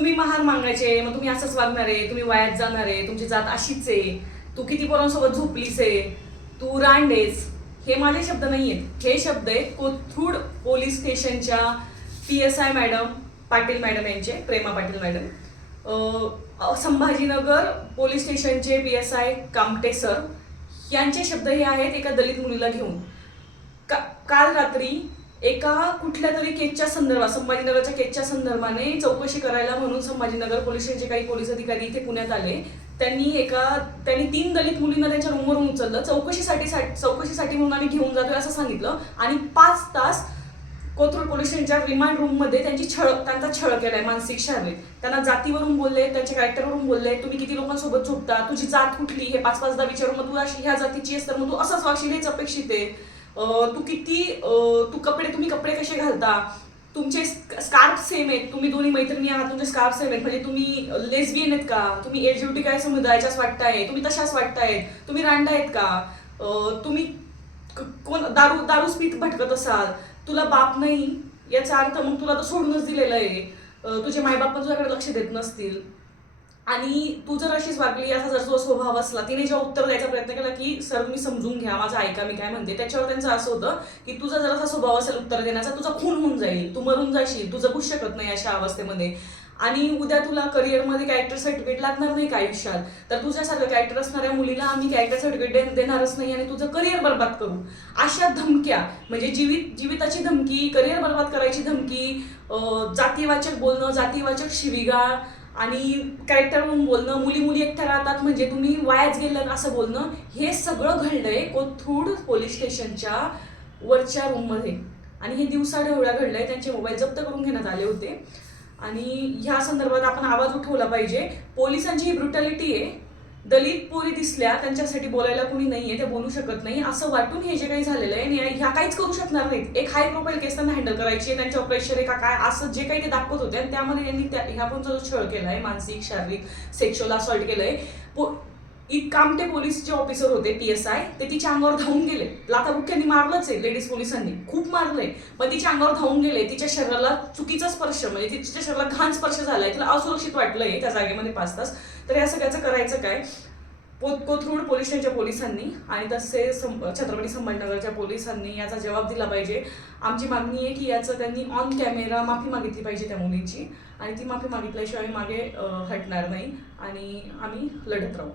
तुम्ही महाग मागायचे मग तुम्ही असंच वागणार आहे तुम्ही वायात जाणार आहे तुमची जात अशीच आहे तू किती पोरांसोबत झोपलीस आहे तू रांडेस हे माझे शब्द नाही आहेत हे शब्द आहेत कोथरूड पोलीस स्टेशनच्या P S I madam Patil madam यांचे प्रेमा पाटील मॅडम. संभाजीनगर पोलीस स्टेशनचे P S I Kamte sir. यांचे शब्द हे आहेत एका दलित मुलीला घेऊन. का काल रात्री एका कुठल्या तरी केसच्या संदर्भात संभाजीनगरच्या केसच्या संदर्भाने चौकशी करायला म्हणून संभाजीनगर पोलीस स्टेशनचे काही पोलीस अधिकारी इथे पुण्यात आले. त्यांनी एका त्यांनी तीन दलित मुलींना त्यांच्या रूमवरून उचललं. चौकशीसाठी चौकशीसाठी म्हणून आम्ही घेऊन जातोय असं सांगितलं. आणि पाच तास कोथरूड पोलीस स्टेशनच्या रिमांड रूममध्ये त्यांची छळ त्यांचा छळ केलाय मानसिक शारीरिक. त्यांना जातीवरून बोलले त्यांच्या कॅरेक्टरवरून बोलले तुम्ही किती लोकांसोबत झोपता? तुझी जात कुठली? हे पाच पाचदा विचारून मग तू अशी ह्या जातीची आहेस तर मग तू असंच वागशील हेच अपेक्षित आहे. तू किती तू कपडे तुम्ही कपडे कसे घालता? तुमचे स्कार्फ सेम आहेत. तुम्ही दोन्ही मैत्रिणी आहात तुमचे स्कार्फ सेम आहेत. म्हणजे तुम्ही लेसबियन आहेत का? तुम्ही एल काय समुदायाच्याच वाटताय तुम्ही तशाच वाटतायत तुम्ही रांडा आहेत का? तुम्ही कोण दारू दारूच पीत भटकत असाल तुला बाप नाही? याचा अर्थ मग तुला तर सोडूनच दिलेलं आहे. तुझे मायबाप पण तुझ्याकडे लक्ष देत नसतील. आणि तू जर अशीच वागली असा जर तो स्वभाव असला तिने जेव्हा उत्तर द्यायचा प्रयत्न केला की सर तुम्ही समजून घ्या माझं ऐका मी काय म्हणते. त्याच्यावर त्यांचं असं होतं की तुझा जर असा स्वभाव असेल उत्तर देण्याचा तुझा खून होऊन जाईल तू मरून जाशील तू जगूच शकत नाही अशा अवस्थेमध्ये. आणि उद्या तुला करिअरमध्ये कॅरेक्टर सर्टिफिकेट लागणार नाही का आयुष्यात? तर तुझ्यासारखं कॅरेक्टर असणाऱ्या मुलीला आम्ही कॅरेक्टर सर्टिफिकेट देणारच नाही आणि तुझं करिअर बर्बाद करू. अशा धमक्या म्हणजे जीवित जीविताची धमकी करिअर बर्बाद करायची धमकी जातीवाचक बोलणं जातीवाचक शिविगाळ आणि कॅरेक्टरवरून बोलणं मुली मुली एकट्या राहतात म्हणजे तुम्ही वायाच गेलं असं बोलणं हे सगळं घडलंय कोथरूड पोलीस स्टेशनच्या वरच्या रूममध्ये. आणि हे दिवसा ढवळ्या घडलंय त्यांचे मोबाईल जप्त करून घेण्यात आले होते. आणि ह्या संदर्भात आपण आवाज उठवला पाहिजे. पोलिसांची ही ब्रुटॅलिटी आहे. दलित पोरी दिसल्या त्यांच्यासाठी बोलायला कोणी नाहीये ते बोलू शकत नाही. असं वाटून हे जे काही झालेलं आहे आणि ह्या काहीच करू शकणार नाहीत. एक हाय प्रोफाईल केस त्यांना हँडल करायची त्यांच्या त्यांच्यावर प्रेशर आहे का काय असं जे काही ते दाखवत होते आणि त्यामध्ये त्यांनी त्या ह्या पण जो छळ केलाय मानसिक शारीरिक सेक्शुअल असॉल्ट केलंय कामटे पोलीस जे ऑफिसर होते पी एस आय ते तिच्या अंगावर धावून गेले. लाथाबुक्क्यांनी मारलंच आहे लेडीज पोलिसांनी. खूप मारलंय. पण तिच्या अंगावर धावून गेले तिच्या शरीराला चुकीचा स्पर्श म्हणजे तिच्या शरीराला घाण स्पर्श झालाय तिला असुरक्षित वाटलंय त्या जागेमध्ये पाच तास. तर या सगळ्याचं करायचं काय? कोथरूड पोलीस स्टेशनच्या पोलिसांनी आणि तसे सं- छत्रपती संभाजीनगरच्या पोलिसांनी याचा जबाब दिला पाहिजे. आमची मागणी आहे की याचं त्यांनी ऑन कॅमेरा माफी मागितली पाहिजे त्या मुलीची. आणि ती माफी मागितल्याशिवाय मागे हटणार नाही. आणि आम्ही लढत राहू.